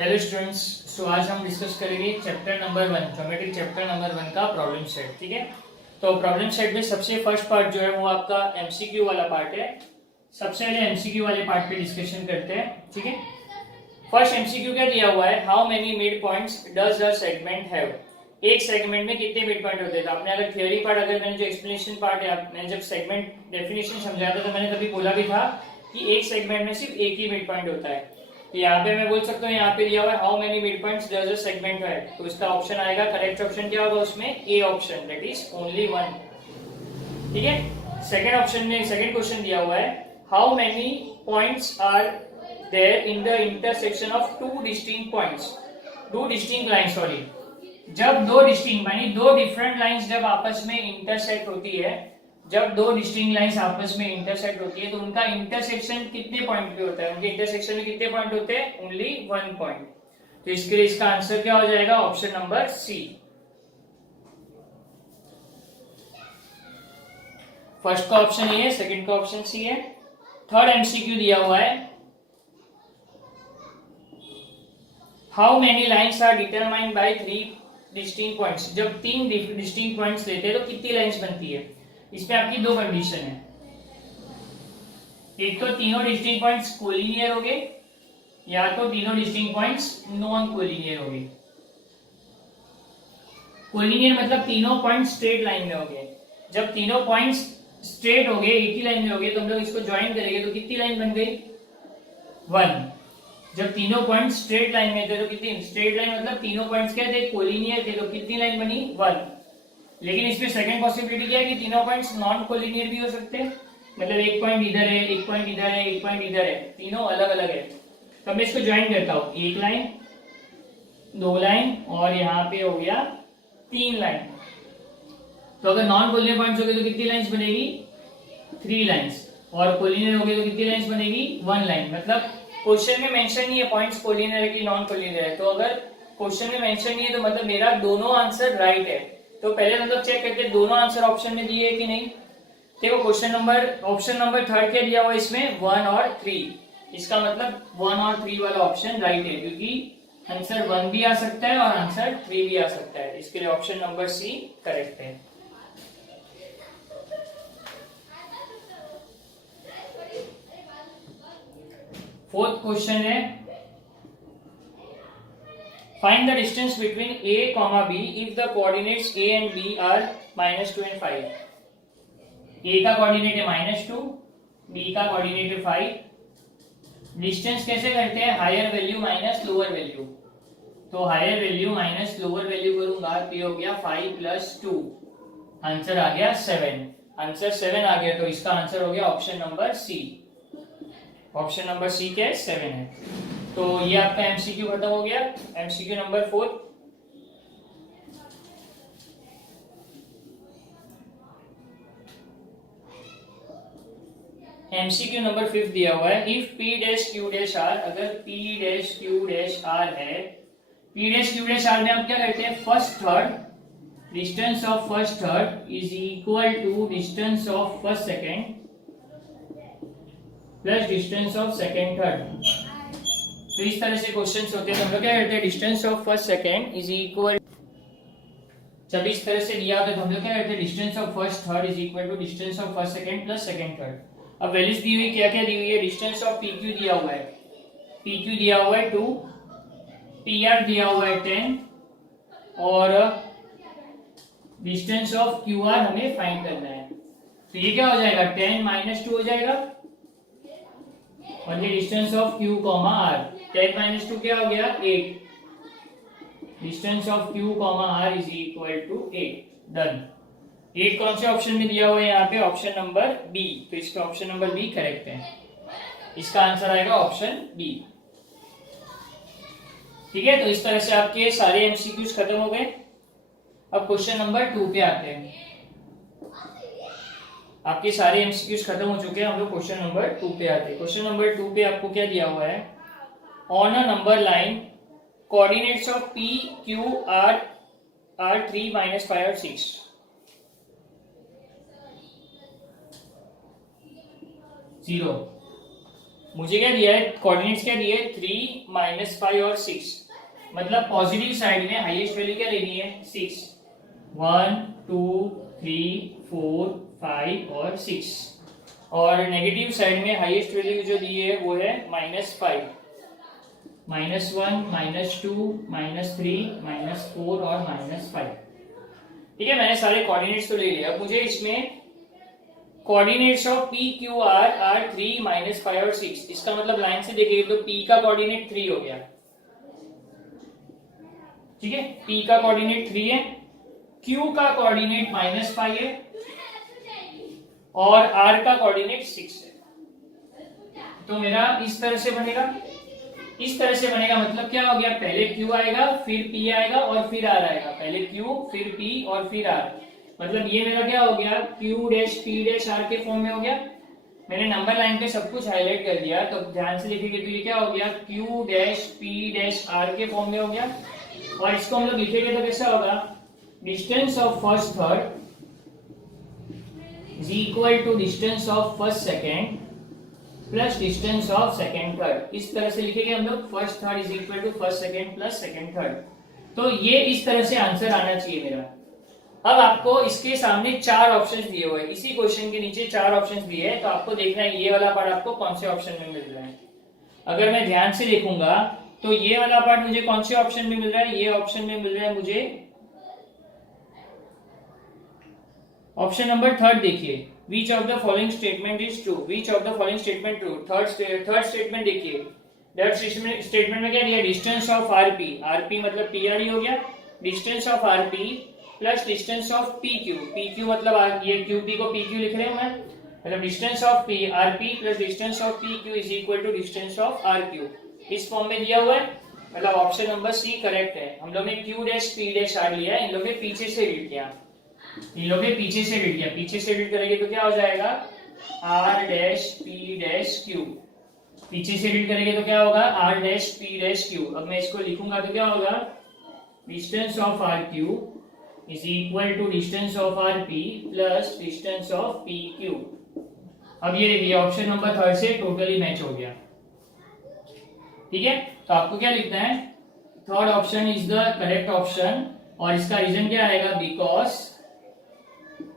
Hello students. सो आज हम discuss करेंगे chapter number 1, geometric chapter number 1 का प्रॉब्लम सेट। ठीक है, तो प्रॉब्लम सेट में सबसे फर्स्ट पार्ट जो है वो आपका एमसीक्यू वाला पार्ट है। सबसे पहले एमसीक्यू वाले पार्ट पे डिस्कशन करते हैं। ठीक है, फर्स्ट एमसीक्यू क्या दिया हुआ है, how many mid points does a segment have. एक सेगमेंट में कितने मिड पॉइंट होते हैं। तो आपने अगर थियोरी पार्ट, अगर मैंने जो एक्सप्लेनेशन पार्ट है, मैंने जब सेगमेंट डेफिनेशन समझाया था तो मैंने कभी बोला भी था कि एक सेगमेंट में सिर्फ एक ही मिड पॉइंट होता है। तो यहाँ पे मैं बोल सकता हूँ, यहाँ पे दिया हुआ है how many mid points does a segment है, तो इसका ऑप्शन आएगा, करेक्ट ऑप्शन क्या होगा उसमें, A option, that is only one. ठीक है, सेकंड ऑप्शन में सेकंड क्वेश्चन दिया हुआ है, how many points are there in the intersection of two distinct points, two distinct line, sorry, जब दो डिस्टिंक्ट यानी दो डिफरेंट लाइंस जब आपस में इंटरसेक्ट होती है, जब दो डिस्टिंक्ट लाइंस आपस में इंटरसेक्ट होती है तो उनका इंटरसेक्शन कितने पॉइंट पे होता है, उनके इंटरसेक्शन में कितने पॉइंट होते हैं, ओनली वन पॉइंट। तो इसके लिए इसका आंसर क्या हो जाएगा, ऑप्शन नंबर सी। फर्स्ट का ऑप्शन ए है, सेकंड का ऑप्शन सी है। थर्ड एमसीक्यू दिया हुआ है, how many lines are determined by three distinct points. जब तीन डिस्टिंक्ट पॉइंट्स लेते हैं तो कितनी लाइन्स बनती है। इसमें आपकी दो कंडीशन है, एक तो तीनों डिस्टिंक्ट पॉइंट्स कोलिनियर हो गए, या तो तीनों डिस्टिंक्ट पॉइंट्स नॉन कोलिनियर हो गए। कोलिनियर मतलब तीनों पॉइंट स्ट्रेट लाइन में हो गए। जब तीनों पॉइंट्स स्ट्रेट हो गए, एक ही लाइन में हो गए, तो हम लोग इसको ज्वाइन करेंगे तो कितनी लाइन बन गई, वन। जब तीनों पॉइंट स्ट्रेट लाइन में थे तो कितनी, स्ट्रेट लाइन मतलब तीनों पॉइंट्स क्या थे, कोलिनियर थे, तो कितनी लाइन बनी, वन। लेकिन इसमें सेकंड पॉसिबिलिटी क्या है कि तीनों पॉइंट्स नॉन कोलिनियर भी हो सकते हैं, मतलब एक पॉइंट इधर है, एक पॉइंट इधर है, एक पॉइंट इधर है, तीनों अलग अलग है। तो मैं इसको ज्वाइन करता हूं, एक लाइन, दो लाइन, और यहाँ पे हो गया तीन लाइन। तो अगर नॉन कोलिनियर पॉइंट्स हो गए तो कितनी लाइंस बनेगी, थ्री लाइंस, और कोलिनियर हो गए तो कितनी लाइंस बनेगी, वन लाइन। मतलब क्वेश्चन में मेंशन नहीं है पॉइंट्स कोलिनियर है कि नॉन कोलिनियर है, तो अगर क्वेश्चन में मेंशन नहीं है तो मतलब मेरा दोनों आंसर राइट है। तो पहले मतलब चेक करते हैं दोनों आंसर ऑप्शन में दिए है कि नहीं। देखो question number, option number third क्या दिया हुआ इसमें, वन और थ्री। इसका मतलब वन और थ्री वाला ऑप्शन राइट है, क्योंकि आंसर वन भी आ सकता है और आंसर थ्री भी आ सकता है। इसके लिए ऑप्शन नंबर सी करेक्ट है। फोर्थ क्वेश्चन है, find the distance between a, b if the coordinates a and b are -2 and 5। a का कोऑर्डिनेट है -2, b का कोऑर्डिनेट है 5। डिस्टेंस कैसे करते हैं, higher value minus lower value. तो higher value minus lower value करूंगा तो ये हो गया 5 + 2, आंसर आ गया 7। आंसर 7 आ गया, तो इसका आंसर हो गया option number C. Option number C क्या है, 7 है। तो ये आपका एमसीक्यू खत्म हो गया। एमसीक्यू नंबर 4, एमसीक्यू नंबर 5 दिया हुआ है, if p dash q dash r, अगर p dash q dash r है, p dash q dash r में हम क्या करते हैं, first third, distance of first third is equal to distance of first second plus distance of second third. तो इस तरह से क्वेश्चंस होते हैं, तो हम लोग क्या करते हैं, distance of first second is equal, जब इस तरह से दिया होता है तो हम लोग क्या करते हैं, distance of first third is equal to distance of first second plus second third. अब वैल्यूज दी हुई, क्या क्या दी हुई है, डिस्टेंस ऑफ पी क्यू दिया हुआ है, पी क्यू दिया हुआ है 2, पी आर दिया हुआ है 10, और डिस्टेंस ऑफ क्यू आर हमें फाइंड करना है। तो ये क्या हो जाएगा, 10 - 2 हो जाएगा, और ये distance of Q comma R, 10 - 2 क्या हो गया, 8। Distance of Q comma R is equal to 8। Done. 8 कौन से ऑप्शन में दिया हुआ है, यहाँ पे ऑप्शन नंबर बी, तो इसका ऑप्शन नंबर बी करेक्ट है। इसका आंसर आएगा ऑप्शन बी। ठीक है, तो इस तरह से आपके सारे एमसीक्यूज खत्म हो गए। अब क्वेश्चन नंबर 2 पे आते हैं। आपके सारे एमसीक्यूज खत्म हो चुके हैं, हम लोग क्वेश्चन नंबर 2 पे आते हैं। क्वेश्चन नंबर 2 पे आपको क्या दिया हुआ है, on a number line coordinates of p q r are 3 - 5 और 6। 0 मुझे क्या दिया है, कोऑर्डिनेट्स क्या दिए है, 3, -5 और 6। मतलब पॉजिटिव साइड में हाईएस्ट वैल्यू क्या लेनी है, 6। 1 2 3 4 5 और 6। और नेगेटिव साइड में हाईएस्ट वैल्यू जो दी है वो है -5, -1 -2 -3 -4 और -5। ठीक है, मैंने सारे कोऑर्डिनेट्स तो ले लिया। अब मुझे इसमें coordinates of P Q R 3 -5 और 6। इसका मतलब लाइन से देखिए तो पी का कोऑर्डिनेट 3 हो गया। ठीक है, पी का कोऑर्डिनेट 3 है, क्यू का कोऑर्डिनेट -5 है और आर का कोऑर्डिनेट 6 है। तो मेरा इस तरह से बनेगा, इस तरह से बनेगा। मतलब क्या हो गया, पहले क्यू आएगा, फिर पी आएगा और फिर आर आएगा। पहले क्यू, फिर पी और फिर आर। मतलब ये मेरा क्या हो गया, Q dash P dash R के फॉर्म में हो गया। मैंने नंबर लाइन पे सब कुछ हाईलाइट कर दिया, तो ध्यान से देखिए तो ये क्या हो गया, Q dash P dash R के फॉर्म में हो गया। और इसको हम लोग लिखेंगे तो कैसा होगा, distance of first third is equal to distance of first second plus distance of second third. इस तरह से लिखेंगे हम लोग, first third is equal to first second plus second third. तो ये इस तरह से आंसर आना चाहिए मेरा। अब आपको इसके सामने 4 ऑप्शंस दिए हुए हैं, इसी क्वेश्चन के नीचे 4 ऑप्शंस दिए हैं, तो आपको देखना है ये वाला पार्ट आपको कौन से ऑप्शन में मिल रहा है। अगर मैं ध्यान से देखूंगा तो ये वाला पार्ट मुझे कौन से ऑप्शन में मिल रहा है, ये ऑप्शन में मिल रहा है मुझे ऑप्शन नंबर 3 देखिए, which of the following statement is true, which of the following statement true. Third statement देखिए, थर्ड स्टेटमेंट में क्या दिया, डिस्टेंस ऑफ आरपी, आरपी मतलब पी आर ही हो गया, distance of RP plus distance of P Q, P Q मतलब ये क्यू पी को पी क्यू लिख रहे हैं मैं, मतलब distance of P R P plus distance of P Q is equal to distance of R Q. इस form में दिया हुआ है, मतलब ऑप्शन नंबर सी करेक्ट है। हम लोग ने Q dash P dash R लिया, इन लोग ने पीछे से रीड किया, इन लोग ने पीछे से रीड किया, पीछे से रीड करेंगे तो क्या हो जाएगा, R dash P dash Q. पीछे से रीड करेंगे तो क्या होगा, R dash P dash Q. अब मैं इसको लिखूंगा तो क्या होगा, distance of R Q is equal to distance of R P plus distance of P Q. अब ये देखिए ऑप्शन नंबर 3 से टोटली मैच हो गया। ठीक है, तो आपको क्या लिखना है, third option is the correct option, और इसका रीजन क्या आएगा, because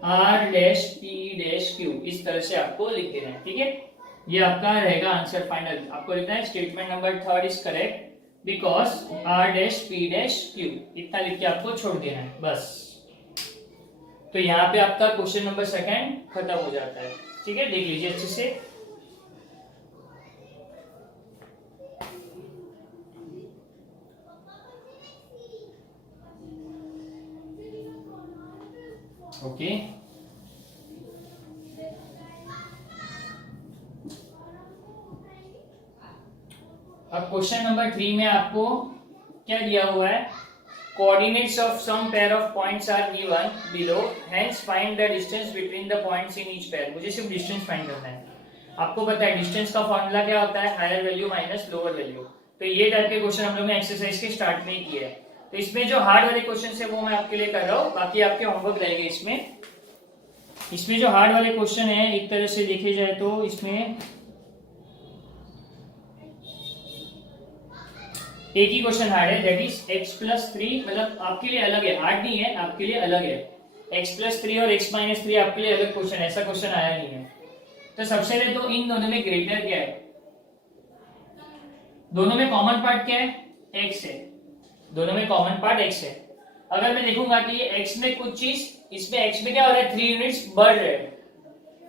R dash P dash Q. इस तरह से आपको लिख देना है। ठीक है, ये आपका रहेगा आंसर फाइनल। आपको लिखना है statement number 3 is correct because R dash P dash Q, इतना लिख के आपको छोड़ देना है बस। तो यहाँ पे आपका क्वेश्चन नंबर 2 खत्म हो जाता है। ठीक है, देख लीजिए अच्छे से। ओके, अब क्वेश्चन नंबर 3 में आपको क्या दिया हुआ है, coordinates of some pair of points are given below, hence find the distance between the points in each pair. मुझे सिर्फ डिस्टेंस फाइंड करना है। आपको पता है डिस्टेंस का फॉर्मूला क्या होता है, higher value minus lower value. तो ये टाइप के क्वेश्चन हम लोग ने एक्सरसाइज के स्टार्ट में ही किया है। तो इसमें जो हार्ड वाले क्वेश्चन है वो मैं आपके लिए कर रहा हूँ, बाकी आपके होमवर्क रहेंगे। इसमें जो हार्ड वाले क्वेश्चन है, एक तरह से देखे जाए तो इसमें एक ही क्वेश्चन हार्ड है, दैट इज x+3। मतलब आपके लिए अलग है, हार्ड नहीं है, आपके लिए अलग है। x+3 और x-3 आपके लिए अलग क्वेश्चन है, ऐसा क्वेश्चन आया नहीं है। तो सबसे पहले तो इन दोनों में ग्रेटर क्या है, दोनों में कॉमन पार्ट क्या है, x है, दोनों में कॉमन पार्ट x है। अगर मैं देखूंगा कि ये x में कुछ चीज, इसमें x में क्या हो रहा है, 3 यूनिट्स बढ़ रहे हैं,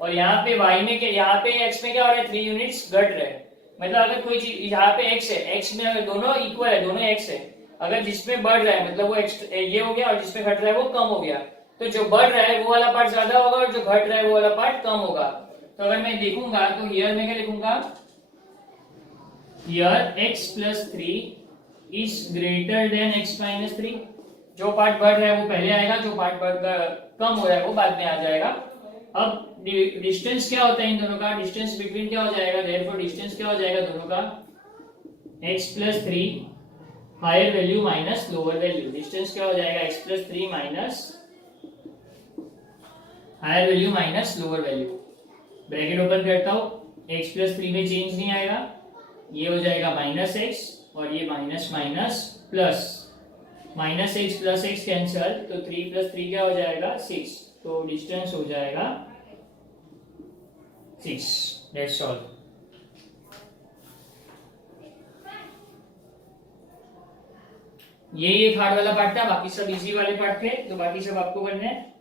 और यहाँ पे y में क्या, यहाँ पे x में क्या हो रहा है, 3 यूनिट्स घट रहे हैं। मतलब अगर कोई चीज यहाँ पे x है, x में अगर दोनों इक्वल है, दोनों x है, अगर जिसमें बढ़ रहा है मतलब वो ये हो गया, और जिसमें घट रहा है वो कम हो गया। तो जो बढ़ रहा है वो वाला पार्ट ज्यादा होगा और जो घट रहा है वो वाला पार्ट कम होगा। तो अगर मैं देखूंगा तो हियर में क्या लिखूंगा, here x+3 is greater than x-3। जो पार्ट बढ़ रहा है वो पहले आएगा, जो पार्ट कम हो रहा है वो बाद में आ जाएगा। अब डिस्टेंस क्या होता है इन दोनों का, डिस्टेंस बिटवीन क्या हो जाएगा, देयरफॉर डिस्टेंस क्या हो जाएगा दोनों का, x+3 higher value minus lower value. Distance क्या हो जाएगा, x+3 minus higher value minus lower value. Bracket open करता हूं, x प्लस 3 में चेंज नहीं आएगा, ये हो जाएगा माइनस एक्स और ये minus minus plus, minus x plus x cancel, तो 3 प्लस 3 क्या हो जाएगा 6, तो डिस्टेंस हो जाएगा 6। That's all. ये एक हार्ड वाला पार्ट था, बाकी सब इजी वाले पार्ट थे, तो बाकी सब आपको करने हैं।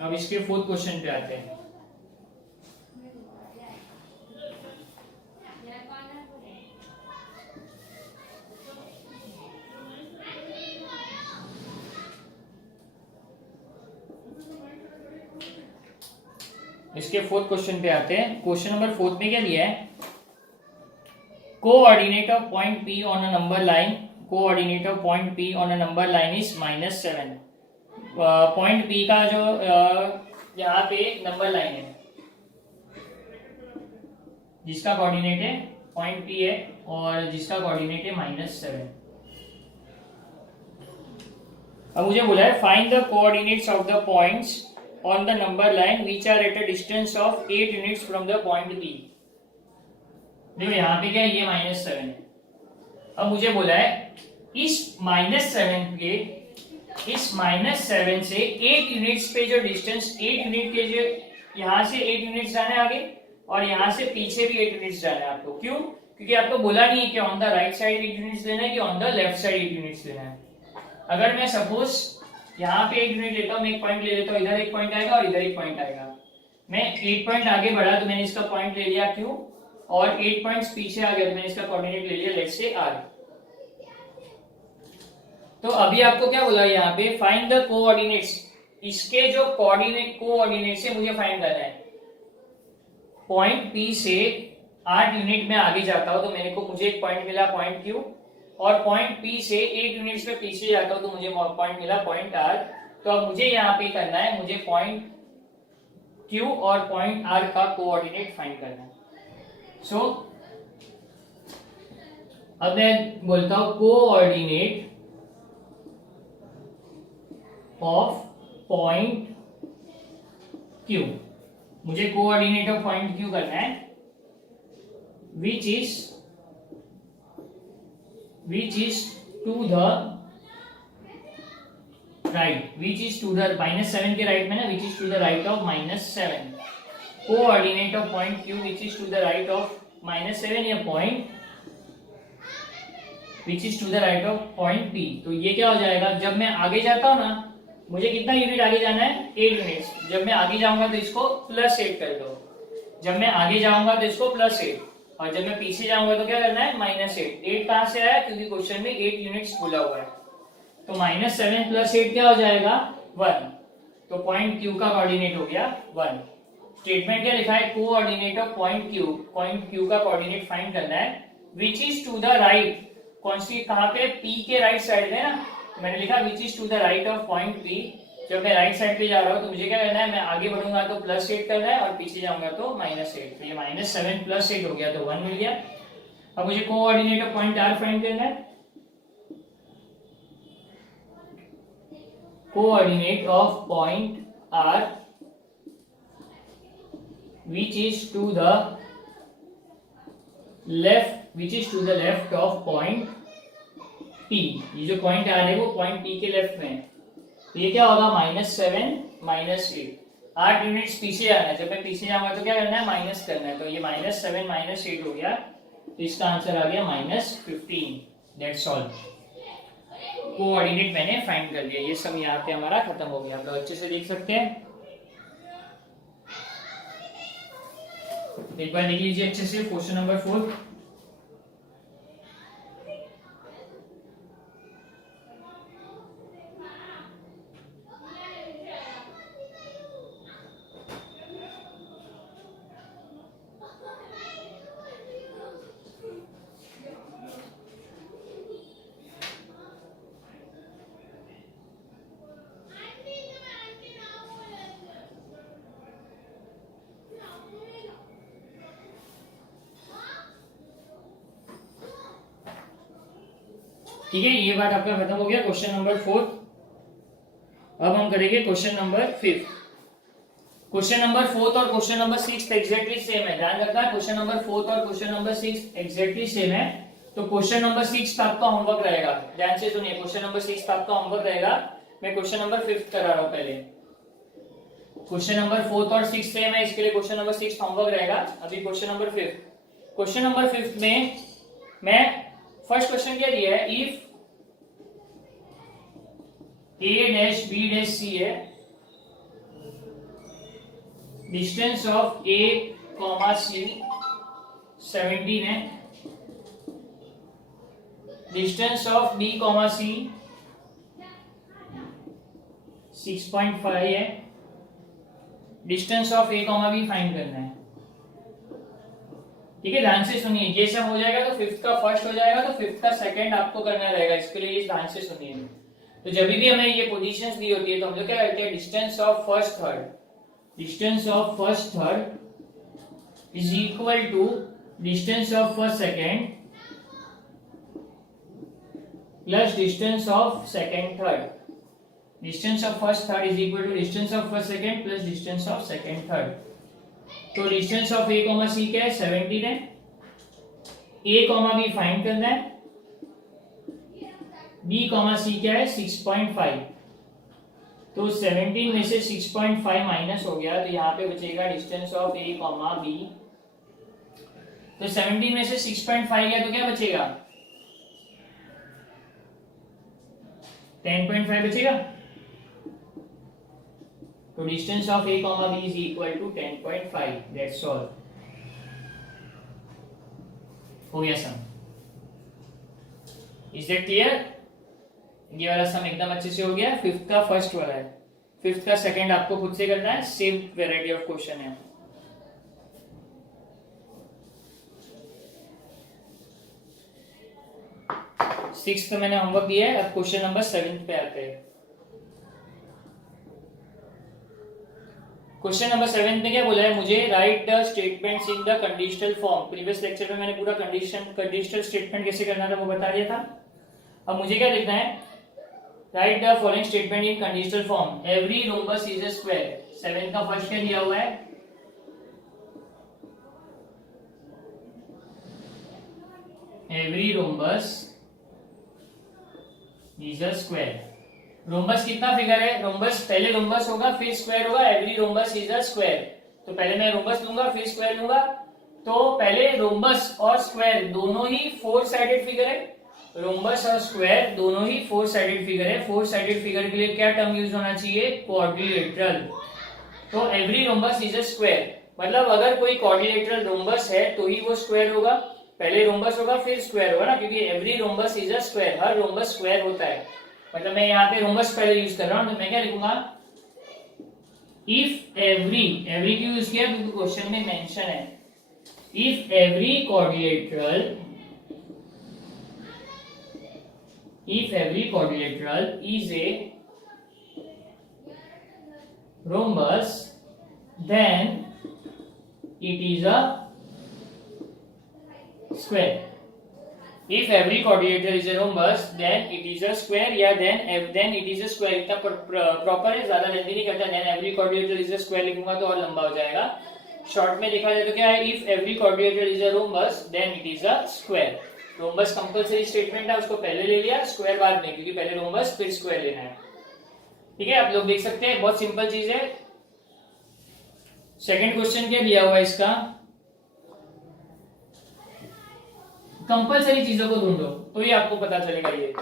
अब इसके फोर्थ क्वेश्चन पे आते हैं। इसके फोर्थ क्वेश्चन पे आते हैं। क्वेश्चन नंबर फोर्थ में क्या दिया है, coordinate of point P on a number line, coordinate of point P on a number line is -7। Point P का जो यहाँ पे नंबर लाइन है जिसका कोऑर्डिनेट है पॉइंट P है और जिसका कोऑर्डिनेट है -7। अब मुझे बोला है find the coordinates of the points on the number line which are at a distance of 8 units from the point P। देखो यहाँ पे क्या है, ये -7 है। अब मुझे बोला है इस -7 के, इस -7 से 8 यूनिट्स पे जो डिस्टेंस, 8 यूनिट के जो यहाँ से 8 यूनिट्स जाना है आगे और यहाँ से पीछे भी 8 यूनिट्स जाना है आपको। क्यों? क्योंकि आपको बोला नहीं है कि on the right side 8 units देना है कि on the left side 8 units देना है। अगर मैं सपोज यहाँ पे 1 यूनिट लेता हूँ, मैं एक पॉइंट ले लेता हूँ, इधर एक पॉइंट आएगा और इधर एक पॉइंट आएगा, मैं 8 पॉइंट आगे बढ़ा तो मैंने इसका पॉइंट ले लिया क्यों, और 8 पॉइंट्स पीछे आ गया तो मैंने इसका कोऑर्डिनेट ले लिया लेट्स से r। तो अभी आपको क्या बोला यहाँ पे, फाइंड द कोऑर्डिनेट्स, इसके जो कोऑर्डिनेट्स है मुझे फाइंड करना है। पॉइंट P से 8 यूनिट में आगे जाता हूँ तो मेरे को मुझे एक पॉइंट मिला पॉइंट Q, और पॉइंट P से 8 यूनिट्स पे पीछे जाता हूं तो मुझे पॉइंट मिला पॉइंट R। तो अब मुझे यहाँ पे करना है, मुझे पॉइंट Q और पॉइंट R का कोऑर्डिनेट फाइंड करना है। सो अब मैं बोलता हूं कोऑर्डिनेट ऑफ पॉइंट Q, मुझे कोऑर्डिनेट ऑफ पॉइंट Q करना है विच is to the right, which is to the -7 के राइट में ना, which is to the right of -7, coordinate of point Q which is to the right of -7 या point which is to the right of point P। तो ये क्या हो जाएगा, जब मैं आगे जाता हूँ ना, मुझे कितना यूनिट आगे जाना है 8 यूनिट्स, जब मैं आगे जाऊंगा तो इसको +8 कर दो, जब मैं आगे जाऊंगा तो इसको +8, और जब मैं पीछे जाऊंगा तो क्या करना है -8। 8 कहां से आया, क्योंकि क्वेश्चन में 8 यूनिट्स बोला हुआ है, तो -7 + 8 क्या हो जाएगा 1। तो पॉइंट Q का कोऑर्डिनेट हो गया 1। स्टेटमेंट क्या लिखा है, coordinate of point Q, point Q का कोऑर्डिनेट फाइंड करना है which is to the right, कौन सी कहां पे, P के राइट साइड में ना, तो मैंने लिखा which is to the right of point P। जब मैं राइट साइड पे जा रहा हूँ तो मुझे क्या करना है, मैं आगे बढ़ूंगा तो +8 करना है और पीछे जाऊंगा तो -8। तो ये -7 + 8 हो गया तो 1 मिल गया। अब मुझे coordinate of point R find करना है, coordinate of point R which is to the left of point P। ये जो पॉइंट R है वो पॉइंट P के लेफ्ट में है, तो ये क्या होगा -7 -8, 8 यूनिट्स पीछे आना है, जब मैं पीछे जाऊंगा तो क्या करना है माइनस करना है, तो ये -7 -8 हो गया, तो इसका आंसर आ गया -15। दैट्स ऑल, कोऑर्डिनेट मैंने फाइंड कर लिया। ये सब यहाँ पे हमारा खत्म हो गया, आप लोग अच्छे से देख सकते हैं, एक बार देख लीजिए अच्छे से क्वेश्चन नंबर 4। ठीक है, ये बात आपका खत्म हो गया क्वेश्चन नंबर 4। अब हम करेंगे क्वेश्चन नंबर 5। क्वेश्चन नंबर 4 और क्वेश्चन नंबर 6 एग्जैक्टली सेम है, ध्यान रखना। क्वेश्चन नंबर 4 और क्वेश्चन नंबर 6 एग्जैक्टली सेम है। तो क्वेश्चन नंबर 6 आपका होमवर्क रहेगा, ध्यान से सुनिए। क्वेश्चन नंबर 6 आपका होमवर्क रहेगा। मैं क्वेश्चन नंबर 5 करा रहा हूं पहले। क्वेश्चन नंबर 4 और 6 सेम है, इसके लिए क्वेश्चन नंबर 6 होमवर्क रहेगा। अभी क्वेश्चन नंबर 5। क्वेश्चन नंबर 5 में मैं फर्स्ट क्वेश्चन क्या दिया है, if a dash b dash c है, distance of a comma c 17 है, distance of b comma c 6.5 है, distance of a comma b find करना है। ठीक है, ध्यान से सुनिए। ये सब हो जाएगा तो 5th का फर्स्ट हो जाएगा, तो 5th का सेकंड आपको करना रहेगा। इसके लिए ध्यान से सुनिए। तो जब भी हमें ये पोजीशंस दी होती है तो हम लोग क्या करते हैं, distance of first third, distance of first third is equal to distance of first second plus distance of second third. Distance of first third is equal to distance of first second plus distance of second third. तो distance of a comma c क्या है, 17 है। a comma b find करना है, b comma c क्या है, 6.5। तो 17 में से 6.5 माइनस हो गया, तो यहाँ पे बचेगा distance of a comma b। तो 17 में से 6.5 गया तो क्या बचेगा, 10.5 बचेगा। तो distance of a comma b is equal to 10.5। That's all. हो गया सम। Is that clear? ये वाला सम एकदम अच्छे से हो गया। 5th का फर्स्ट वाला है, 5th का सेकंड आपको खुद से करना है। सेम वैरायटी ऑफ क्वेश्चन है। सिक्स का मैंने होमवर्क दिया है। अब क्वेश्चन नंबर 7 पे आते हैं। क्वेश्चन नंबर 7 में क्या बोला है मुझे, right the statements in the conditional form. Previous lecture में मैंने पूरा कंडीशनल स्टेटमेंट कैसे करना था वो बता दिया था। अब मुझे क्या लिखना है, right the following statement in conditional form. Every rhombus is a square. 7 का फर्स्ट क्या दिया हुआ है, every rhombus is a square. Rhombus कितना फिगर है, रोम्बस पहले रोम्बस होगा फिर स्क्वायर होगा। Every rhombus is a square. तो पहले मैं रोम्बस लूंगा फिर स्क्वायर लूंगा। तो पहले रोम्बस और स्क्वायर दोनों ही 4 साइडेड फिगर है। रोम्बस और स्क्वायर दोनों ही 4 साइडेड फिगर है। 4 साइडेड फिगर के लिए क्या टर्म यूज होना चाहिए, क्वाड्रिलेटरल। तो every rhombus is a square, मतलब अगर कोई क्वाड्रिलेटरल रोम्बस है तो ही वो स्क्वायर होगा। पहले रोम्बस होगा फिर स्क्वायर होगा ना, क्योंकि every rhombus is a square. Her rhombus square होता है। मतलब मैं यहाँ पे रोम्बस पहले यूज कर रहा हूँ, तो मैं क्या लिखूंगा, इफ एवरी, एवरी क्यों यूज किया क्योंकि क्वेश्चन में मेंशन है। If every quadrilateral, if every quadrilateral is a rhombus then it is a square. If every quadrilateral is a rhombus then it is a square, या then it is a square। इतना proper है, ज्यादा lengthy नहीं करता। then every quadrilateral is a square लिखूंगा तो और लंबा हो जाएगा। शॉर्ट में देखा जाए तो क्या है, if every quadrilateral is a rhombus then it is a square। Rhombus compulsory statement है, उसको पहले ले लिया, स्क्वायर बाद में, क्योंकि पहले रोम्बस फिर स्क्वायर लेना है। ठीक है, आप लोग देख सकते हैं, बहुत सिंपल चीज है। सेकंड क्वेश्चन क्या दिया हुआ है इसका, कंपलसरी चीजों को ढूंढो तो ही आपको पता चलेगा। ये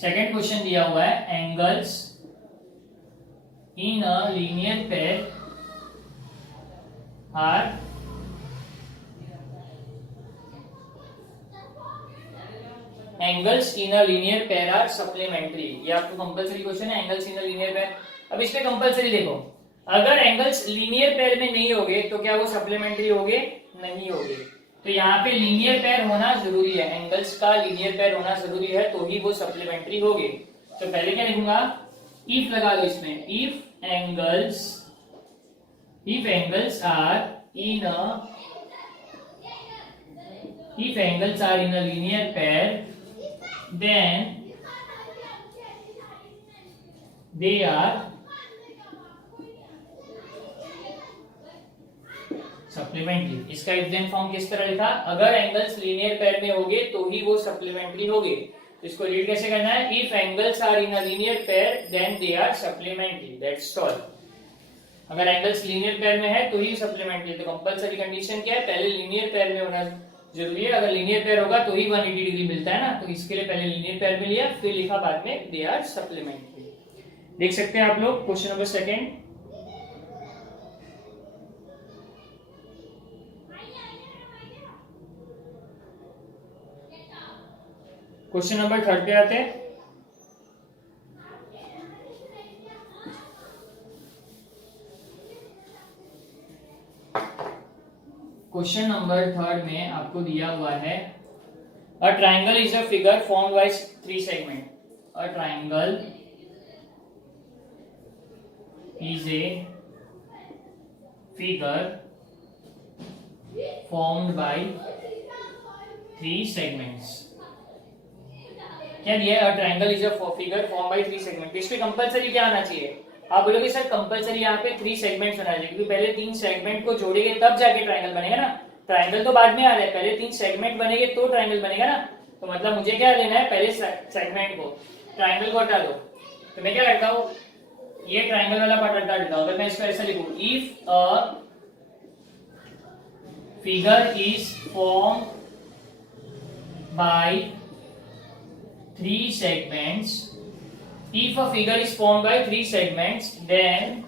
सेकंड क्वेश्चन दिया हुआ है, angles in a linear pair are angles in a linear pair are supplementary. ये आपको कंपलसरी क्वेश्चन है, angles in a linear pair. अब इसमें कंपलसरी देखो, अगर एंगल्स लीनियर पेयर में नहीं होगे तो क्या वो सप्लीमेंट्री होगे, नहीं होगे। तो यहाँ पे लीनियर पेयर होना जरूरी है, एंगल्स का लीनियर पेयर होना जरूरी है तो ही वो सप्लीमेंट्री होगे। तो पहले क्या लिखूंगा, इफ लगा दो इसमें, if angles are in If angles are in a linear pair, then they are supplementary. इसका इफ देन फॉर्म किस तरह लिखा? अगर एंगल्स लीनियर पेयर में होंगे तो ही वो सप्लीमेंट्री होंगे। तो इसको रीड कैसे करना है? If angles are in a linear pair then they are supplementary, that's all. अगर एंगल्स लीनियर पेयर में है तो ही सप्लीमेंट्री। तो कंपलसरी कंडीशन क्या है? पहले लीनियर पेयर में होना जरूरी है। अगर लीनियर पेयर होगा तो ही 180 डिग्री मिलता है ना, तो इसके लिए पहले लीनियर पेयर में लिया, फिर लिखा बाद में दे आर सप्लीमेंट्री। देख सकते हैं आप लोग question number second. Question number third पे आते हैं। क्वेश्चन नंबर थर्ड में आपको दिया हुआ है a triangle is a figure formed by 3 segment. A triangle is a figure formed by 3 segments. क्या दिया है? A triangle is a figure form by 3 segment. इस पे कंपलसरी क्या आना चाहिए? आप बोलोगे सर कंपलसरी यहाँ पे 3 सेगमेंट्स होना चाहिए, क्योंकि पहले 3 सेगमेंट को जोड़ेंगे तब जाके ट्राइंगल बनेगा ना। ट्राइंगल तो बाद में आ रहा है, पहले 3 सेगमेंट बनेंगे तो ट्राइंगल बनेगा ना। तो मतलब मुझे क्या लेना है? पहले सेगमेंट को, ट्राइंगल को हटा दो। तो मैं क्या करता हूँ, ये ट्राइंगल वाला पार्ट हटा देता हूँ। अगर मैं इसको ऐसा लिखूं, if a figure is form by 3 segments. If a figure is formed by 3 segments, then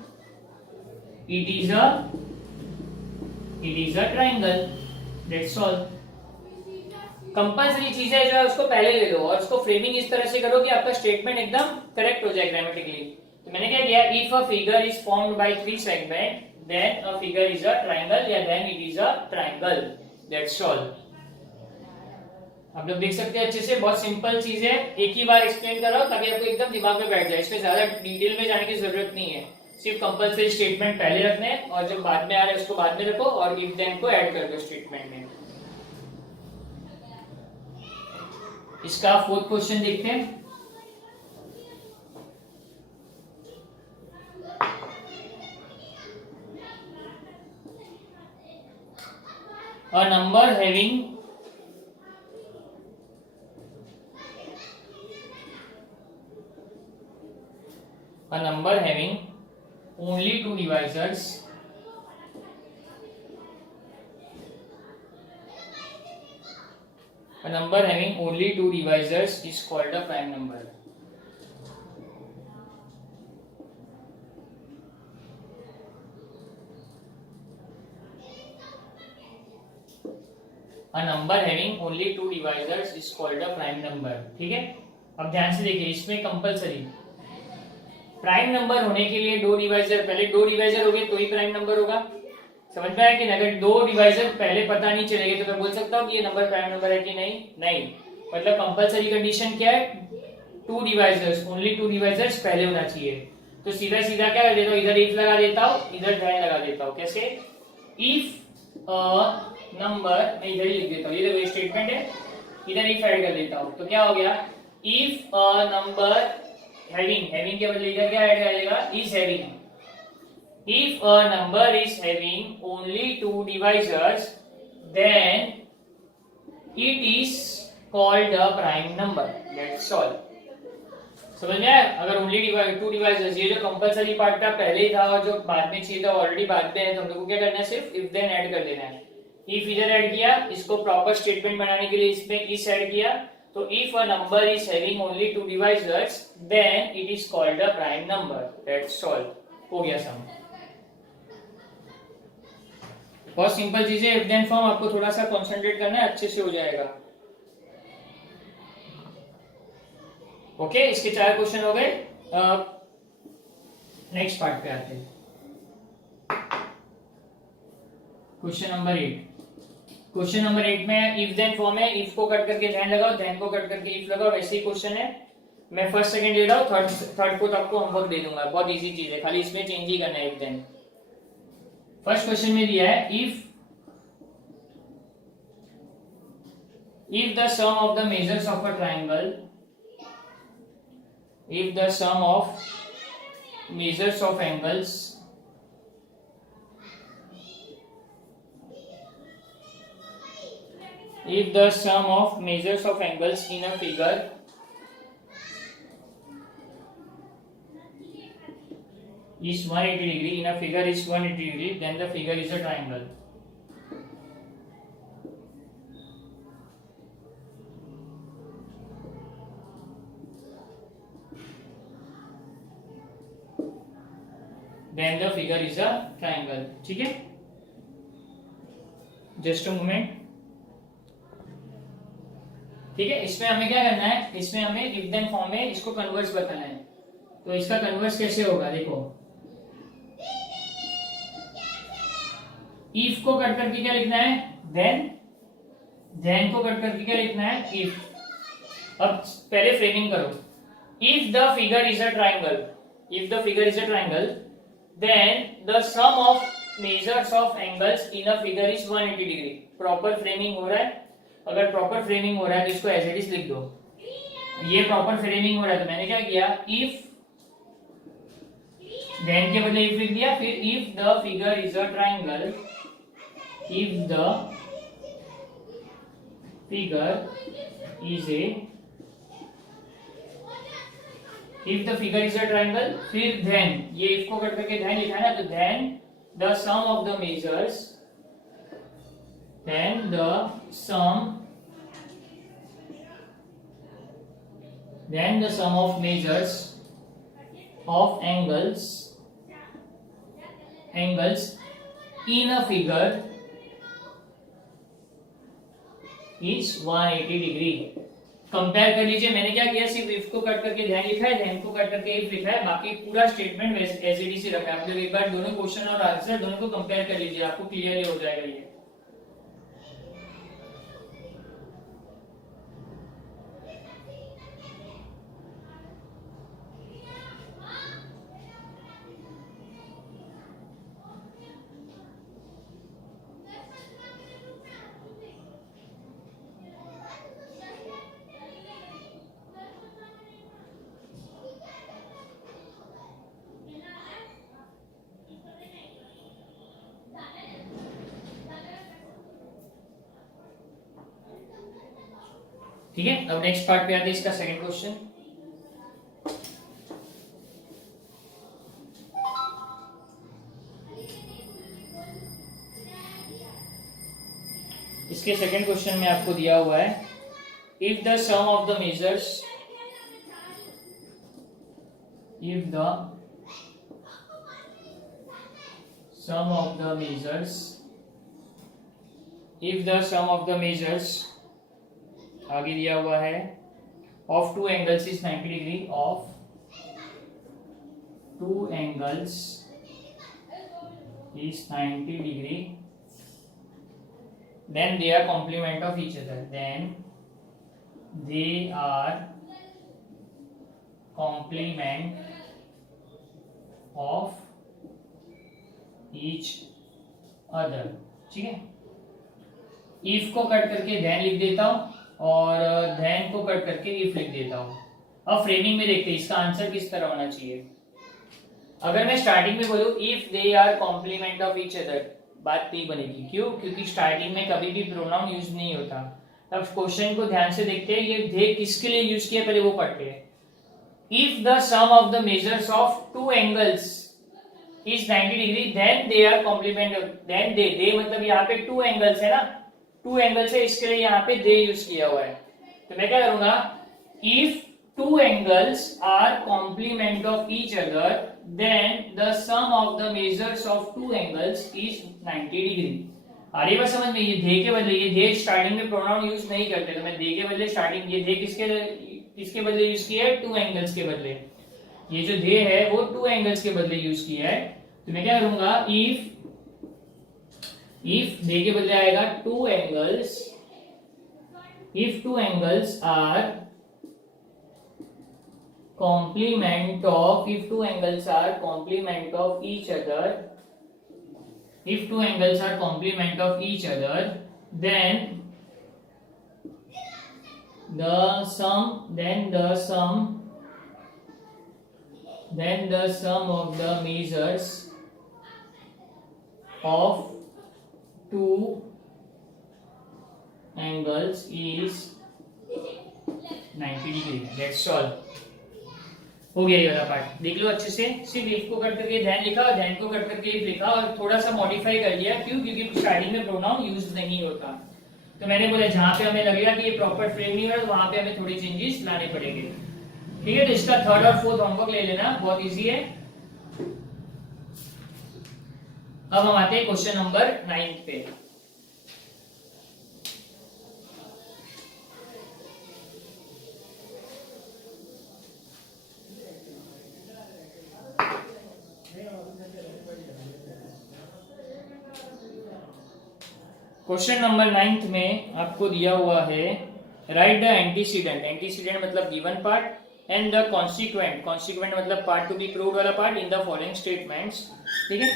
it is a triangle. That's all. Compulsory चीज है जो है उसको पहले ले लो और उसको फ्रेमिंग इस तरह से करो कि आपका स्टेटमेंट एकदम करेक्ट हो जाए ग्रामेटिकली। तो मैंने क्या किया? If a figure is formed by 3 segments, then a figure is a triangle या then it is a triangle. That's all. आप लोग देख सकते हैं अच्छे से, बहुत सिंपल चीज है। एक ही बार एक्सप्लेन कर रहा हूं ताकि आपको एकदम दिमाग में बैठ जाए। इसमें ज्यादा डिटेल में जाने की जरूरत नहीं है, सिर्फ कंपलसरी स्टेटमेंट पहले रखने हैं और जब बाद में आ रहा है उसको बाद में रखो और इफ देन को ऐड कर दो स्टेटमेंट में। इसका फोर्थ क्वेश्चन देखते हैं। A number having a number having only 2 divisors is called a prime number. A number having only 2 divisors is called a prime number. ठीक है, अब ध्यान से देखिए, इसमें कंपलसरी प्राइम नंबर होने के लिए 2 डिवाइजर, पहले 2 डिवाइजर हो गए तो ही प्राइम नंबर होगा। समझ में आया कि अगर 2 डिवाइजर पहले पता नहीं चलेगा तो मैं बोल सकता हूँ कि ये नंबर प्राइम नंबर है कि नहीं? नहीं। मतलब कंपलसरी कंडीशन क्या है? 2 डिवाइजर्स, ओनली 2 डिवाइजर्स पहले होना चाहिए। तो सीधा सीधा क्या कर देता हूँ, इधर इफ लगा देता हूँ, इधर दैन लगा देता हूँ। कैसे? इफ अ नंबर, मैं इधर ही लिख देता हूँ, ये देखो स्टेटमेंट है, इधर इफ ऐड कर देता हूँ। तो क्या हो गया? इफ अ नंबर हैविंग के बदले इधर क्या ऐड करेगा? Is having. If a number is having only 2 divisors then it is called a prime number. That's all. समझ में आया? अगर ओनली 2 डिवाइजर्स, ये जो कंपलसरी पार्ट था पहले ही था और जो बाद में चाहिए था ऑलरेडी बाद में है, तो हम लोग को क्या करना है? सिर्फ इफ देन ऐड कर देना है। इफ इधर ऐड किया, इसको प्रॉपर स्टेटमेंट बनाने के लिए इसमें इस ऐड किया। तो if a number is having only 2 divisors, then it is called a prime number. That's all. हो गया सम। बहुत सिंपल चीज है। इफ देन फॉर्म आपको थोड़ा सा कंसंट्रेट करना है, अच्छे से हो जाएगा। ओके, इसके 4 क्वेश्चन हो गए। नेक्स्ट पार्ट पे आते हैं। Question number 8। क्वेश्चन नंबर 8 में इफ देन फॉर्म है, इफ को कट करके देन लगाओ, देन को कट करके इफ लगाओ, वैसे ही क्वेश्चन है। मैं फर्स्ट सेकंड ले रहा हूँ, थर्ड फोर्थ आपको होमवर्क दे दूंगा। बहुत इजी चीज है, खाली इसमें चेंज ही करना है इफ देन। फर्स्ट क्वेश्चन में दिया है if if the sum of the measures of a triangle, if the sum of measures of angles if the sum of measures of angles in a figure is 180 degree, in a figure is 180 degree, then the figure is a triangle. Then the figure is a triangle. ठीक है, just a moment. ठीक है, इसमें हमें क्या करना है, इसमें हमें इफ देन फॉर्म में इसको कन्वर्स बताना है. तो इसका कन्वर्स कैसे होगा, देखो इफ को कट करके क्या लिखना है, देन को कट करके क्या लिखना है, इफ. अब पहले फ्रेमिंग करो. If the figure is a triangle, if the figure is a triangle, then the sum of measures of angles in a figure is 180 degree. Proper framing हो रहा है. अगर प्रॉपर फ्रेमिंग हो रहा है तो इसको एज इट इज लिख दो. ये प्रॉपर फ्रेमिंग हो रहा है तो मैंने क्या किया, इफ देन के बदले इफ लिख दिया. फिर if the figure is a triangle, if the figure is a, if the figure is a triangle, फिर then, ये if को कट करके then लिखा है ना, तो then the sum of the measures, then the sum of measures of angles in a figure is 180 degree. Compare कर लीजिए. मैंने क्या किया, सिर्फ इफ को कट करके ध्यान लिखा है, ध्यान को कट करके इफ लिखा है, बाकी पूरा स्टेटमेंट एज इट इज रखा है. आप लोग एक बार दोनों क्वेश्चन और आंसर दोनों को कंपेयर कर लीजिए, आपको क्लियर हो जाएगा ये. ठीक है, अब नेक्स्ट पार्ट पे आते हैं, इसका सेकंड क्वेश्चन. इसके सेकंड क्वेश्चन में आपको दिया हुआ है, if the sum of the measures, if the sum of the measures, if the sum of the measures, आगे दिया हुआ है, of two angles is 90 degree, of two angles is 90 degree, then they are complement of each other, then they are complement of each other. ठीक है, if को cut करके then लिख देता हूं और then को कट करके if लिख देता हूं. अब फ्रेमिंग में देखते हैं इसका आंसर किस तरह होना चाहिए. अगर मैं स्टार्टिंग में बोलूं if they are complement of each other, बात नहीं बनेगी. क्यों? क्योंकि स्टार्टिंग में कभी भी प्रोनाउन यूज नहीं होता. अब क्वेश्चन को ध्यान से देखते हैं, ये दे किसके लिए यूज किया पहले वो पढ़ते हैं. If the sum of the measures of two angles is 90 degree, then they are complement. Then they मतलब यहाँ पे टू एंगल्स है ना, टू एंगल्स है, इसके लिए यहाँ पे दे यूज किया हुआ है. तो मैं क्या करूंगा, if two angles are complement of each other, then the sum of the measures of two angles is 90 degree. आ रही बात समझ में. ये दे के बदले, ये दे स्टार्टिंग में प्रोनाउन यूज नहीं करते, तो मैं दे के बदले स्टार्टिंग, ये दे किसके बदले यूज किया है, टू एंगल्स के बदले. ये जो दे है वो टू एंगल्स के बदले यूज किया है. तो मैं क्या करूंगा, इफ दे के बदले आएगा two angles, if two angles are complement of, if two angles are complement of each other, if two angles are complement of each other, then the sum of the measures of two angles is 90 degree. That's all। हो गया ये वाला part, देख लो अच्छे से। सिर्फ if को कट करके दैन लिखा और दैन को कट करके इफ लिखा और थोड़ा सा मॉडिफाई कर लिया। क्यों? क्योंकि स्टार्टिंग में प्रोनाउन यूज नहीं होता, तो मैंने बोला जहां पे हमें लगेगा कि ये प्रॉपर फ्रेम नहीं हो रहा, वहां पे हमें थोड़ी चेंजेस लाने पड़ेंगे। ठीक है, तो इसका थर्ड और फोर्थ होमवर्क ले लेना, बहुत इजी है। अब हम आते हैं क्वेश्चन नंबर 9 पे। क्वेश्चन नंबर 9 में आपको दिया हुआ है राइट द एंटीसीडेंट, एंटीसीडेंट मतलब given part, and the consequent, consequent मतलब पार्ट टू बी प्रूव्ड वाला part in the following statements. ठीक है,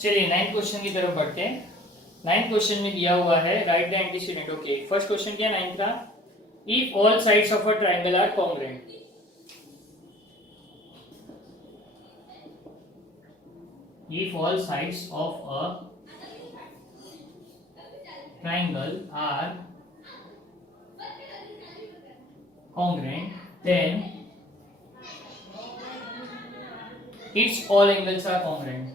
चलिए 9th क्वेश्चन की तरफ बढ़ते हैं। 9th क्वेश्चन में दिया हुआ है right the antecedent. Okay, first question क्या है 9th का? If all sides of a triangle are congruent, if all sides of a triangle are congruent, then its all angles are congruent।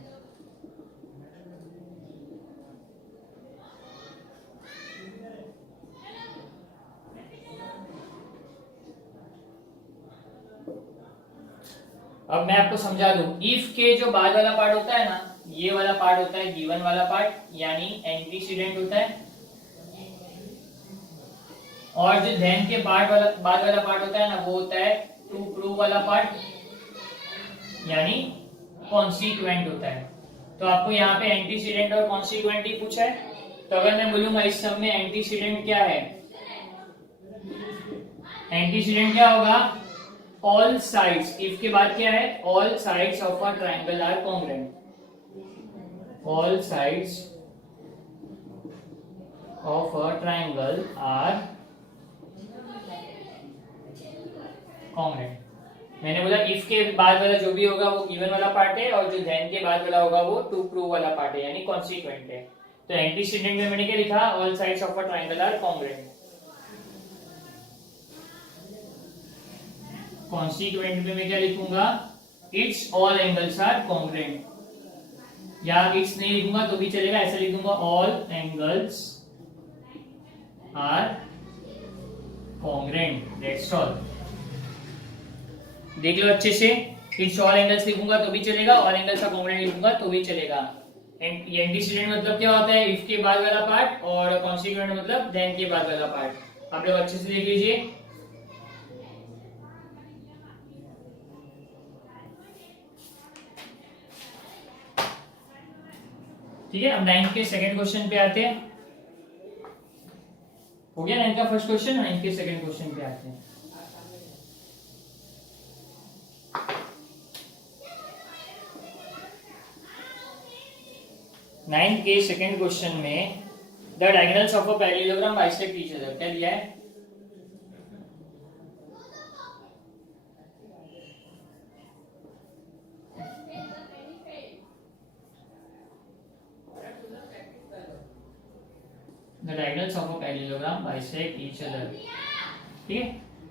अब मैं आपको समझा दूं, इफ के जो बाद वाला पार्ट होता है ना, ये वाला पार्ट होता है गिवन वाला पार्ट, यानी एंटीसीडेंट होता है, और जो देन के बाद वाला पार्ट होता है ना, वो होता है टू प्रूव वाला पार्ट, यानी कॉन्सिक्वेंट होता है। तो आपको यहाँ पे एंटीसीडेंट और कॉन्सिक्वेंट ही पूछा है। तो अगर मैं बोलूंगा इस सब में एंटीसीडेंट क्या है, एंटीसीडेंट क्या होगा? ऑल साइड्स, इफ के बाद क्या है? All sides of a triangle are congruent, all sides of a triangle are congruent. मैंने बोला इफ के बाद वाला जो भी होगा वो गिवन वाला पार्ट है, और जो देन के बाद वाला होगा वो टू प्रूव वाला पार्ट है, यानी कॉन्सिक्वेंट है। तो एंटीसीडेंट में मैंने क्या लिखा? All sides of a triangle are congruent. Consequent में मैं क्या लिखूंगा? It's all angles are congruent, या इट्स नहीं लिखूंगा तो भी चलेगा, ऐसा लिख दूंगा all angles are congruent. That's all. देख लो अच्छे से, इट्स ऑल एंगल्स लिखूंगा तो भी चलेगा, ऑल एंगल्स आर कॉन्ग्रुएंट लिखूंगा तो भी चलेगा। एंटीसीडेंट मतलब क्या होता है? इफ के बाद वाला पार्ट, और कॉन्सिक्वेंट मतलब देन के बाद वाला पार्ट। आप लोग अच्छे से देख लीजिए। ठीक है, अब 9th के सेकंड क्वेश्चन पे आते हैं। हो गया 9th का फर्स्ट क्वेश्चन, 9th के सेकंड क्वेश्चन पे आते हैं। नाइन्थ के सेकंड क्वेश्चन में the diagonals of a parallelogram bisect each other, क्या दिया है? The diagonals of a parallelogram bisect each other। ठीक है,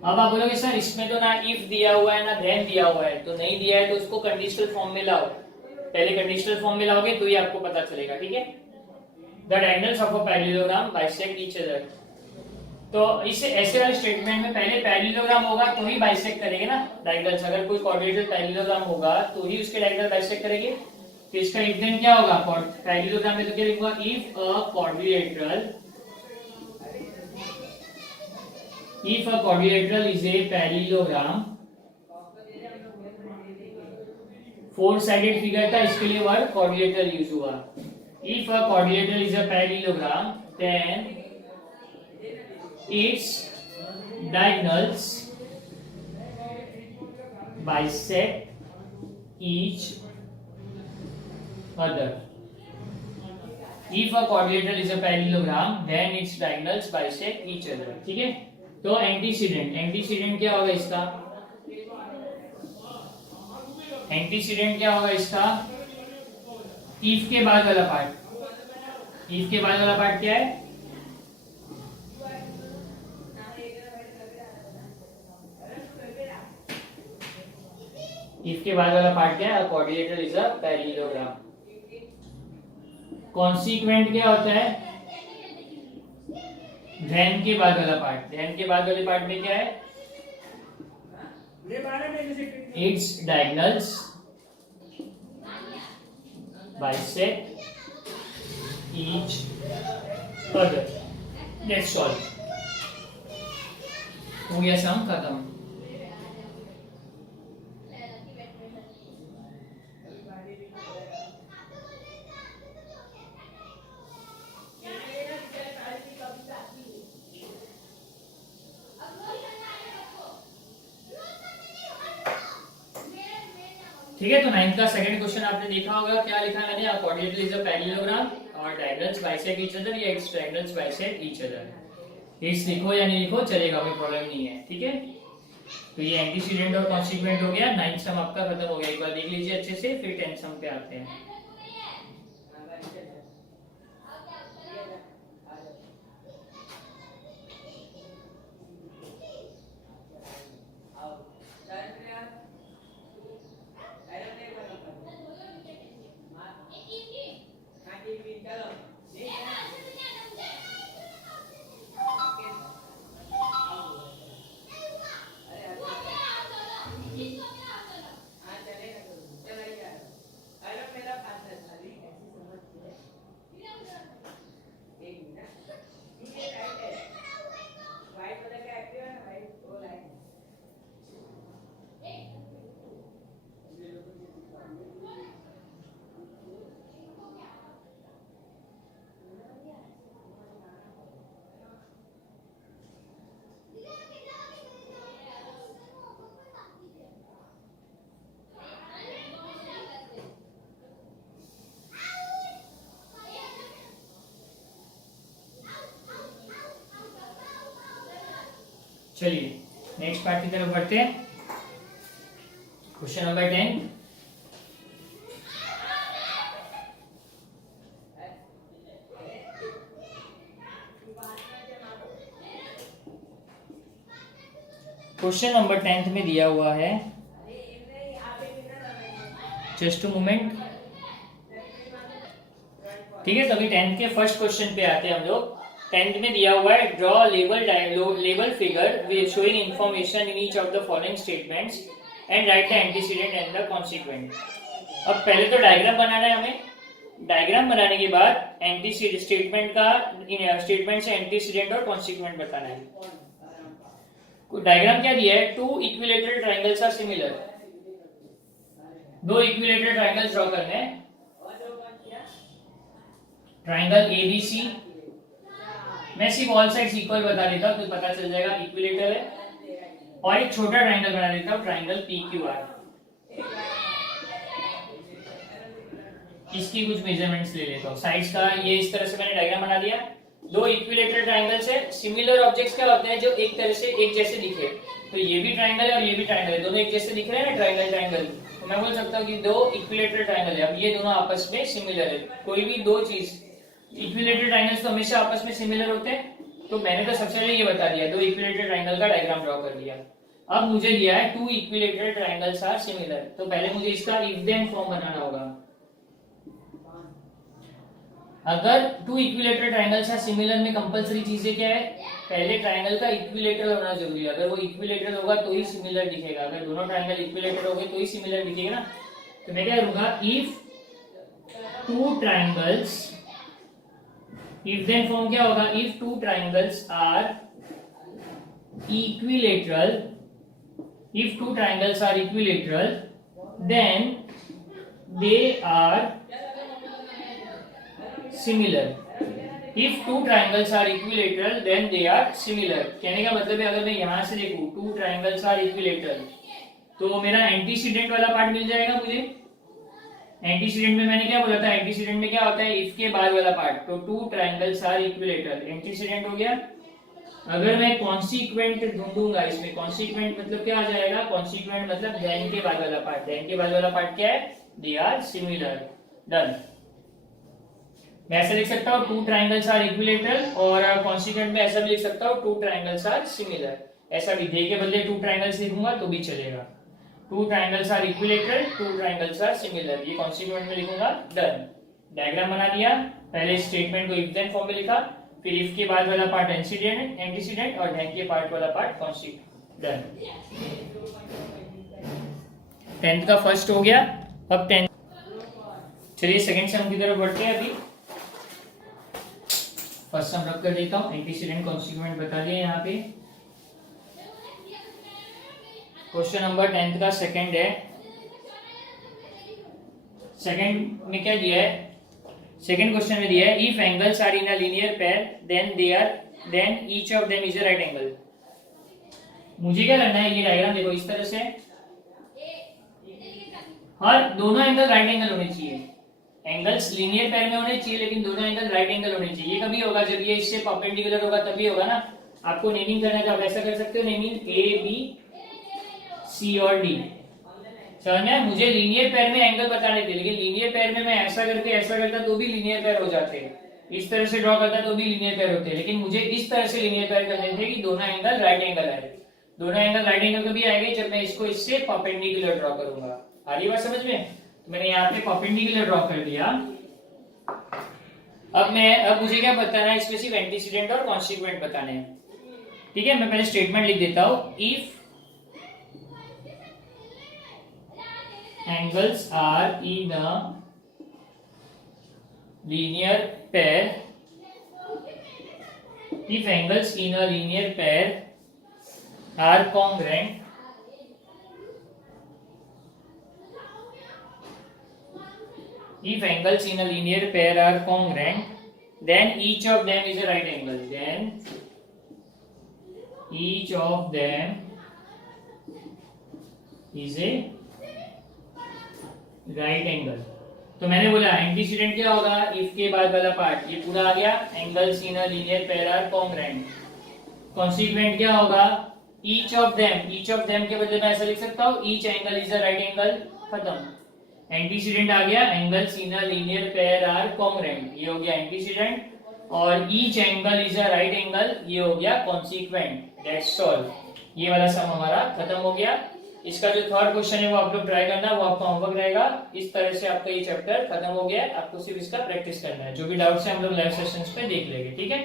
अब आप बोलोगे सर इसमें तो ना इफ दिया हुआ है ना देन दिया हुआ है, तो नहीं दिया है तो उसको कंडीशनल फॉर्म में लाओ। पहले कंडीशनल फॉर्म में लाओगे तो ही आपको पता चलेगा। ठीक है, the diagonals of a parallelogram bisect each other. तो इस ऐसे वाले स्टेटमेंट में पहले पैरेललोग्राम होगा तो ही बाइसेक्ट करेंगे ना डायगोनल्स। अगर कोई क्वाड्रेटिक पैरेललोग्राम होगा तो ही उसके डायगोनल बाइसेक्ट करेंगे। तो इसका इफ देन क्या होगा? पैरेललोग्राम में तो क्या लिखूंगा? If a quadrilateral is a parallelogram, four sided figure था इसके लिए वर्ड quadrilateral यूज हुआ। If a quadrilateral is a parallelogram, then its diagonals bisect each other। If a quadrilateral is a parallelogram then its diagonals bisect each other, ठीक है। तो antecedent क्या होगा इसका, एंटीसीडेंट क्या होगा इसका, इफ के बाद वाला पार्ट, इफ के बाद वाला पार्ट क्या है, इफ के बाद वाला पार्ट क्या है, quadrilateral is a parallelogram. Consequent क्या होता है, धैन के बाद वाला पार्ट, धैन के बाद वाले पार्ट में क्या है, it's diagonals bisect each other, that's all, हो गया सम खत्म। ठीक है, तो 9th का सेकंड क्वेश्चन आपने देखा होगा, क्या लिखा मैंने, अ क्वाड्रिलेटरल इज अ पैरेललोग्राम और डायगोनल्स बाइसेक्ट ईच अदर या it's diagonals bisect each other. It's लिखो या नहीं लिखो चलेगा, कोई प्रॉब्लम नहीं है, ठीक है। तो ये एंटीसीडेंट और कॉन्सिक्वेंट हो गया, 9th सम आपका खत्म हो गया। एक बार देख लीजिए अच्छे से, फिर 10th सम पे आते हैं। चलिए नेक्स्ट पार्ट की तरफ बढ़ते हैं। Question number 10, question number 10th में दिया हुआ है, जस्ट अ मोमेंट, ठीक है। तभी 10th के फर्स्ट क्वेश्चन पे आते हैं हम लोग। 10th में दिया हुआ है, draw label figure showing information in each of the following statements and right the antecedent and the consequent. अब पहले तो डायग्राम बनाना है हमें, डायग्राम बनाने के बाद एंटीसीडेंट स्टेटमेंट का, स्टेटमेंट से एंटीसीडेंट और कॉन्सिक्वेंट बताना है। डायग्राम क्या दिया है, two equilateral triangles are similar, दो इक्विलेटरल ट्रायंगल्स ड्रॉ करने हैं, ट्रायंगल एबीसी, मैं सिर्फ ऑल साइड्स इक्वल बता देता हूं तो पता चल जाएगा इक्विलेटरल है, और एक छोटा ट्रायंगल बना देता हूं, ट्रायंगल पीक्यूआर। इसकी कुछ मेजरमेंट्स ले लेता हूं, साइड्स का ये इस तरह से मैंने डायग्राम बना दिया। दो इक्विलेटरल ट्रायंगल्स है, सिमिलर ऑब्जेक्ट्स क्या होते हैं, जो एक तरह से एक जैसे दिखे, तो ये भी ट्रायंगल है और ये भी ट्रायंगल है, दोनों एक जैसे दिख रहे हैं ना, ट्रायंगल ट्रायंगल, तो मैं बोल सकता हूँ कि दो इक्विलेटरल ट्रायंगल है। अब ये दोनों आपस में सिमिलर है, कोई भी दो चीज, इक्विलेटरल ट्रायंगल्स तो हमेशा आपस में सिमिलर होते हैं, तो मैंने तो सबसे पहले ये बता दिया, दो इक्विलेटरल ट्रायंगल का डायग्राम ड्रॉ कर दिया। अब मुझे दिया है two equilateral triangles are similar, तो पहले मुझे इसका इफ देन फॉर्म बनाना होगा। अगर two equilateral triangles are similar में कंपलसरी चीजें क्या है, पहले ट्रायंगल का इक्विलेटरल होना जरूरी है, अगर वो इक्विलेटरल होगा तो ही सिमिलर दिखेगा, अगर दोनों ट्रायंगल इक्विलेटरल हो गए तो ही सिमिलर दिखेगा ना। तो मैं क्या करूंगा, if two triangles, if then form क्या होगा, if two triangles are equilateral, if two triangles are equilateral then they are similar, if two triangles are equilateral then they are similar। कहने का मतलब है, अगर मैं यहां से देखूं two triangles are equilateral तो मेरा एंटीसीडेंट वाला पार्ट मिल जाएगा मुझे, एंटीसीडेंट में मैंने क्या बोला था, एंटीसीडेंट में क्या होता है, इफ के बाद वाला पार्ट, तो two triangles are equilateral, antecedent हो गया। अगर मैं कॉन्सिक्वेंट ढूंढूंगा इसमें, कॉन्सिक्वेंट मतलब क्या आ जाएगा, कॉन्सिक्वेंट मतलब देन के बाद वाला पार्ट, देन के बाद वाला पार्ट क्या है, दे आर सिमिलर, डन। मैं ऐसा लिख सकता हूँ टू ट्रायंगल्स आर इक्विलेटरल, और कॉन्सिक्वेंट में ऐसा भी लिख सकता हूँ टू ट्रायंगल्स आर सिमिलर, ऐसा भी दे के बदले टू ट्रायंगल्स लिखूंगा तो भी चलेगा। Two triangles are equilateral, two triangles are similar, ये कॉन्सिक्वेंट में लिखूंगा, डन। डायग्राम बना दिया, पहले स्टेटमेंट को इफ देन फॉर्म में लिखा, फिर इफ के बाद वाला पार्ट एंटीसीडेंट और देन के पार्ट वाला पार्ट कॉन्सिक्वेंट, डन। 10th का फर्स्ट हो गया। अब 10th, चलिए सेकंड सम की तरफ बढ़ते हैं। अभी फर्स्ट सम रख कर देता हूँ, एंटीसीडेंट कॉन्सिक्वेंट बता दिया यहाँ पे। क्वेश्चन नंबर 10th का सेकंड है। सेकंड में क्या दिया है, सेकंड क्वेश्चन में दिया है if angles are in a linear pair then each of them is a right angle. मुझे क्या करना है, ये डायग्राम देखो इस तरह से, हर दोनों एंगल राइट एंगल होने चाहिए। एंगल्स लीनियर पेयर में होने चाहिए, लेकिन दोनों एंगल राइट एंगल होने चाहिए। ये कभी होगा जब ये इससे परपेंडिकुलर होगा, तभी होगा ना। आपको नेमिंग करना है तो आप ऐसा कर सकते हो, नेमिंग ए बी सी और डी। समझ में? मुझे लीनियर पेयर में एंगल बताने थे, लेकिन लीनियर पेयर में मैं ऐसा करके ऐसा करता तो भी लीनियर पेयर हो जाते, इस तरह से ड्रॉ करता तो भी लीनियर पेयर होते, लेकिन मुझे इस तरह से लीनियर पेयर करने थे कि दोनों एंगल राइट एंगल आए। दोनों एंगल राइट एंगल कभी आएंगे जब मैं इसको इससे परपेंडिकुलर ड्रॉ करूंगा। आ रही बात समझ में? तो मैंने यहाँ पे परपेंडिकुलर ड्रॉ कर दिया। अब मुझे क्या बताना है, इसमें सिर्फ एंटीसीडेंट और कॉन्सिक्वेंट बताने हैं। ठीक है, मैं पहले स्टेटमेंट लिख देता हूं, if angles are in a linear pair, if angles in a linear pair are congruent, if angles in a linear pair are congruent, then each of them is a right angle, then each of them is a right angle. तो मैंने बोला antecedent क्या होगा, if के बाद वाला part, ये पूरा आ गया, angles in a linear pair are congruent. Consequent क्या होगा, ईच ऑफ देम के बदले मैं ऐसा लिख सकता हूँ, each angle is a right angle, खत्म। एंटीसीडेंट आ गया, angles in a linear pair are congruent, ये हो गया एंटीसीडेंट, और each angle is a right angle, ये हो गया कॉन्सिक्वेंट। दैट्स ऑल, ये वाला सम हमारा खत्म हो गया। इसका जो थर्ड क्वेश्चन है वो आप लोग ट्राई करना, वो आपका होमवर्क रहेगा। इस तरह से आपका ये चैप्टर खत्म हो गया, आपको सिर्फ इसका प्रैक्टिस करना है। जो भी डाउट्स है हम लोग लाइव सेशंस पे देख लेंगे, ठीक है।